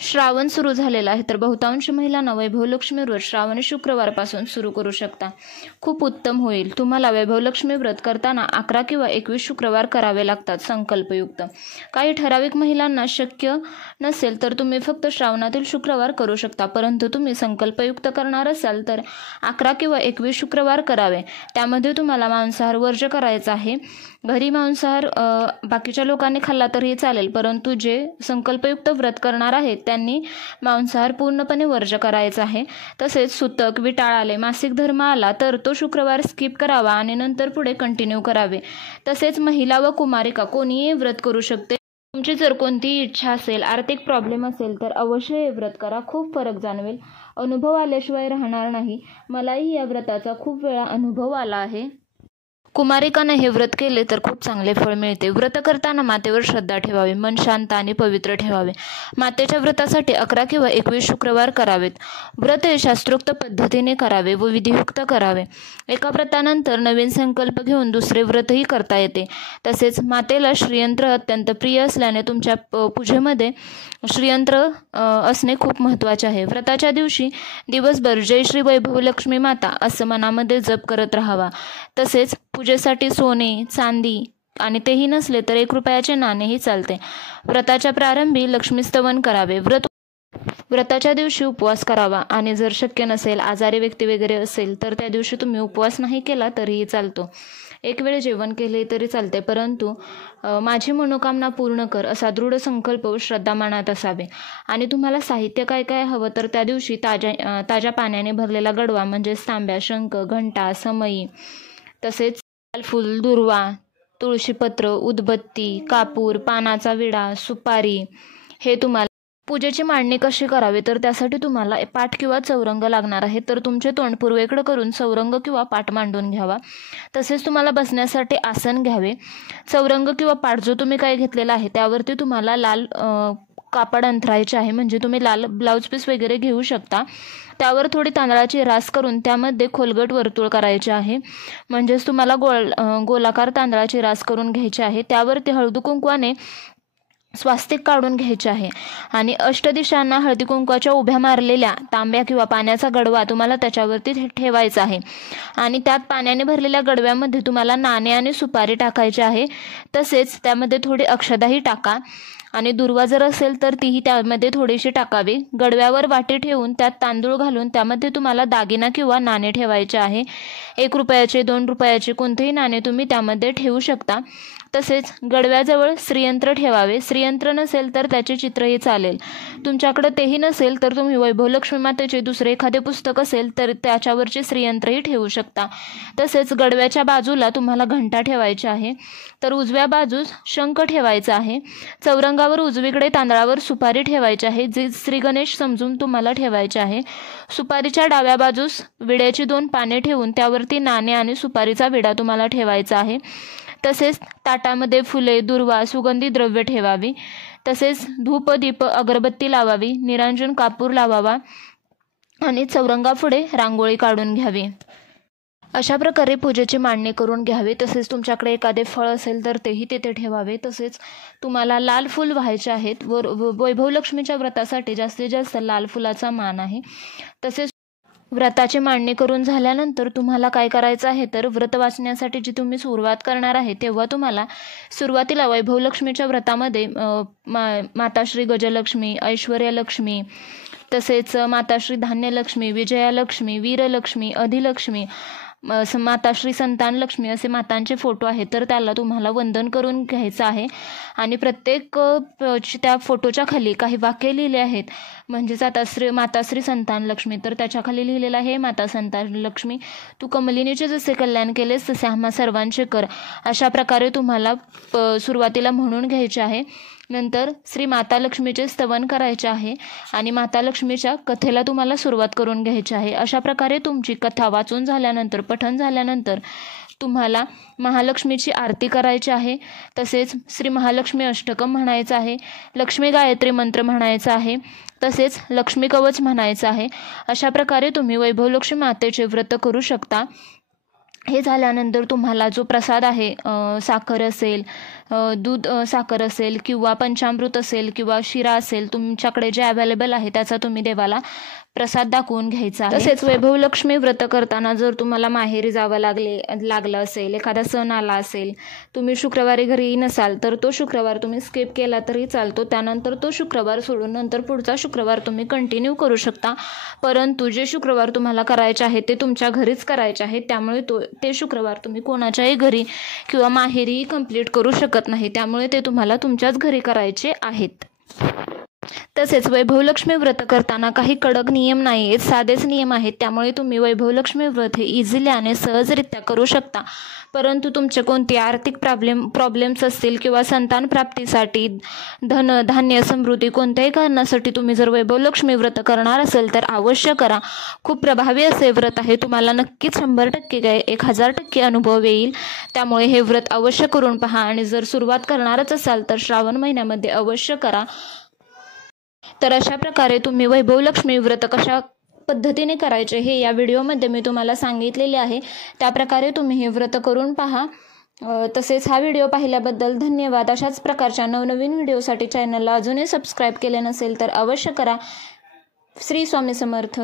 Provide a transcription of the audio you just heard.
श्रावण सुरू झालेला आहे, तर बहुतांश महिलांना वैभवलक्ष्मी व्रत श्रावणी शुक्रवारपासून सुरू करू शकता. खूप उत्तम होईल. तुम्हाला वैभवलक्ष्मी व्रत करताना 11 किंवा 21 शुक्रवार करावे लागतात संकल्पयुक्त. काही ठराविक महिलांना शक्य नसेल तर तुम्ही फक्त श्रावणातील शुक्रवार करू शकता, परंतु तुम्ही संकल्पयुक्त करणार असाल तर 11 किंवा 21 शुक्रवार करावे. त्यामध्ये तुम्हाला मांसाहार वर्ज्य करायचा आहे. घरी मांसाहार बाकीच्या लोकांनी खाल्ला तरीही चालेल, परंतु जे संकल्पयुक्त व्रत करणार आहेत त्यांनी मांसाहार पूर्णपणे वर्ज्य करायचा आहे. तसेच सुतक, विटाळ आले, मासिक धर्म आला तर तो शुक्रवार स्किप करावा आणि नंतर पुढे कंटिन्यू करावे. तसेच महिला व कुमारिका कोणीही व्रत करू शकते. तुमची जर कोणतीही इच्छा असेल, आर्थिक प्रॉब्लेम असेल तर अवश्य हे व्रत करा. खूप फरक जाणवेल. अनुभव आल्याशिवाय राहणार नाही. मलाही या व्रताचा खूप वेळा अनुभव आला आहे. कुमारिकाने हे व्रत केले तर खूप चांगले फळ मिळते. व्रत करताना मातेवर श्रद्धा ठेवावी, मन शांत आणि पवित्र ठेवावे. मातेच्या व्रतासाठी 11 किंवा 21 शुक्रवार करावेत. व्रत हे शास्त्रोक्त पद्धतीने करावे व विधियुक्त करावे. एका व्रतानंतर नवीन संकल्प घेऊन दुसरे व्रतही करता येते. तसेच मातेला श्रीयंत्र अत्यंत प्रिय असल्याने तुमच्या पूजेमध्ये श्रीयंत्र असणे खूप महत्त्वाचे आहे. व्रताच्या दिवशी दिवसभर जय श्री वैभवलक्ष्मी माता असं मनामध्ये जप करत राहावा. तसेच पूजेसाठी सोने, चांदी आणि तेही नसले तर 1 रुपयाचे नाणेही चालते. व्रताच्या प्रारंभी लक्ष्मीस्तवन करावे. व्रताच्या दिवशी उपवास करावा आणि जर शक्य नसेल, आजारी व्यक्ती वगैरे असेल तर त्या दिवशी तुम्ही उपवास नाही केला तरीही चालतो. एक वेळ जेवण केले तरी चालते, परंतु माझी मनोकामना पूर्ण कर असा दृढ संकल्प व श्रद्धा मनात असावे. आणि तुम्हाला साहित्य काय काय हवं तर त्या दिवशी ताज्या पाण्याने भरलेला गडवा म्हणजेच तांब्या, शंख, घंटा, समई, तसेच फूल, दुर्वा, तुळशीपत्र, उदबत्ती, कापूर, पानाचा विडा, सुपारी हे तुम्हाला. पूजेची मांडणी कशी करावी तर त्यासाठी तुम्हाला पाट किंवा चौरंग लागणार आहे. तर तुमचे तोंड पूर्वेकडे करून चौरंग किंवा पाट मांडून घ्यावा. तसेच तुम्हाला बसण्यासाठी आसन घ्यावे. चौरंग किंवा पाट जो तुम्ही काय घेतलेला आहे त्यावरती तुम्हाला लाल कापड अंथरायचे आहे. म्हणजे तुम्ही लाल ब्लाऊज पीस वगैरे घेऊ शकता. त्यावर थोडी तांदळाची रास करून त्यामध्ये खोलगट वर्तुळ करायचे आहे. म्हणजेच तुम्हाला गोलाकार तांदळाची रास करून घ्यायची आहे. त्यावरती हळदी कुंकवाने स्वास्तिक काढून घ्यायचे आहे आणि अष्टदिशांना हळदी कुंकवाच्या उभ्या मारलेल्या तांब्या किंवा पाण्याचा गडवा तुम्हाला त्याच्यावरती ठेवायचा आहे. आणि त्यात पाण्याने भरलेल्या गडव्यामध्ये तुम्हाला नाणे आणि सुपारी टाकायची आहे. तसेच त्यामध्ये थोडी अक्षदाही टाका आणि दुर्वा जर असेल तर तीही त्यामध्ये थोडीशी टाकावी. गडव्यावर वाटी ठेवून त्यात तांदूळ घालून त्यामध्ये तुम्हाला दागिना किंवा नाणे ठेवायचे आहे. 1 रुपयाचे, 2 रुपयाचे कोणतेही नाणे तुम्ही त्यामध्ये ठेवू शकता. तसेच गडव्याजवळ श्रीयंत्र ठेवावे. श्रीयंत्र नसेल तर त्याचे चित्रही चालेल. तुमच्याकडे तेही नसेल तर तुम्ही वैभवलक्ष्मी मातेचे दुसरे एखादे पुस्तक असेल तर त्याच्यावरचे श्रीयंत्रही ठेवू शकता. तसेच गडव्याच्या बाजूला तुम्हाला घंटा ठेवायची आहे. तर उजव्या बाजूस शंख ठेवायचा आहे. चौरंगावर उजवीकडे तांदळावर सुपारी ठेवायची आहे, जे श्री गणेश समजून तुम्हाला ठेवायचे आहे. सुपारीच्या डाव्या बाजूस विड्याची 2 पाने ठेवून त्यावरती नाणे आणि सुपारीचा विडा तुम्हाला ठेवायचा आहे. तसेच ताटामध्ये फुले, दुर्वा, सुगंधी द्रव्य ठेवावी. तसेच धूप, दीप, अगरबत्ती लावावी. निरांजन कापूर लावावा आणि चौरंगापुढे रांगोळी काढून घ्यावी. अशा प्रकारे पूजेची मांडणी करून घ्यावी. तसेच तुमच्याकडे एखादे फळ असेल तर तेही तेथे ठेवावे. तसेच तुम्हाला लाल फूल व्हायचे आहेत. वैभवलक्ष्मीच्या व्रतासाठी जास्तीत जास्त लाल फुलाचा मान आहे. तसेच व्रताची मांडणी करून झाल्यानंतर तुम्हाला काय करायचं आहे तर व्रत वाचण्यासाठी जी तुम्ही सुरुवात करणार आहे तेव्हा तुम्हाला सुरुवातीला वैभवलक्ष्मीच्या व्रतामध्ये माताश्री गजलक्ष्मी, ऐश्वर्यलक्ष्मी, तसेच माताश्री धान्यलक्ष्मी, विजयालक्ष्मी, वीरलक्ष्मी, अधिलक्ष्मी, माताश्री संतानलक्ष्मी असे मातांचे फोटो आहेत. तर त्याला तुम्हाला वंदन करून घ्यायचं आहे आणि प्रत्येक त्या फोटोच्या खाली काही वाक्य लिहिले आहेत. म्हणजेच आता माताश्री संतानलक्ष्मी तर त्याच्या खाली लिहिलेलं आहे, माता संतानलक्ष्मी तू कमलिनीचे जसे कल्याण केलेस तसे आम्हा सर्वांचे कर. अशा प्रकारे तुम्हाला सुरुवातीला म्हणून घ्यायचे आहे. नंतर श्री माता लक्ष्मीचे स्तवन करायचे आहे आणि माता लक्ष्मीच्या कथेला तुम्हाला सुरुवात करून घ्यायची आहे. अशा प्रकारे तुमची कथा वाचून झाल्यानंतर, पठण झाल्यानंतर तुम्हाला महालक्ष्मीची आरती करायची आहे. तसेच श्री महालक्ष्मी अष्टकम म्हणायचं आहे, लक्ष्मी गायत्री मंत्र म्हणायचा आहे, तसेच लक्ष्मी कवच म्हणायचं आहे. अशा प्रकारे तुम्ही वैभवलक्ष्मी मातेचे व्रत करू शकता. हे झाल्यानंतर तुम्हाला जो प्रसाद आहे, साखर असेल, दूध साखर असेल किंवा पंचामृत असेल किंवा शिरा असेल, तुमच्याकडे जे अवेलेबल आहे त्याचा तुम्ही देवाला प्रसाद दाखवून घ्यायचा आहे. तसेच वैभव लक्ष्मी व्रत करताना जर तुम्हाला माहेरी जावं लागलं असेल, एखादा सण आला असेल, तुम्ही शुक्रवारी घरी नसाल तर तो शुक्रवार तुम्ही स्किप केला तरी चालतो. त्यानंतर तो शुक्रवार सोडून नंतर पुढचा शुक्रवार तुम्ही कंटिन्यू करू शकता. परंतु जे शुक्रवार तुम्हाला करायचे आहे ते तुमच्या घरीच करायचे आहेत. त्यामुळे ते शुक्रवार तुम्ही कोणाच्याही घरी किंवा माहेरी कंप्लीट करू शकत नाही. त्यामुळे ते तुम्हाला तुमच्याच घरी करायचे आहेत. तसेच वैभवलक्ष्मी व्रत करताना काही कडक नियम नाही आहेत, साधेच नियम आहेत. त्यामुळे तुम्ही वैभवलक्ष्मी व्रत हे इझिली आणि सहजरित्या करू शकता. परंतु तुमचे कोणते आर्थिक प्रॉब्लेम्स असतील किंवा संतान प्राप्तीसाठी, धन धान्य समृद्धी कोणत्याही कारणासाठी तुम्ही जर वैभवलक्ष्मी व्रत करणार असेल तर अवश्य करा. खूप प्रभावी असे व्रत आहे. तुम्हाला नक्कीच 100% काय 1000% अनुभव येईल. त्यामुळे हे व्रत अवश्य करून पहा आणि जर सुरुवात करणारच असाल तर श्रावण महिन्यामध्ये अवश्य करा. तर अशा प्रकारे तुम्ही वैभवलक्ष्मी व्रत कशा पद्धतीने करायचे हे या व्हिडिओमध्ये मी तुम्हाला सांगितलेले आहे. त्याप्रकारे तुम्ही हे व्रत करून पहा. तसेच हा व्हिडिओ पाहिल्याबद्दल धन्यवाद. अशाच प्रकारच्या नवनवीन व्हिडिओसाठी चॅनलला अजूनही सबस्क्राईब केले नसेल तर अवश्य करा. श्री स्वामी समर्थ.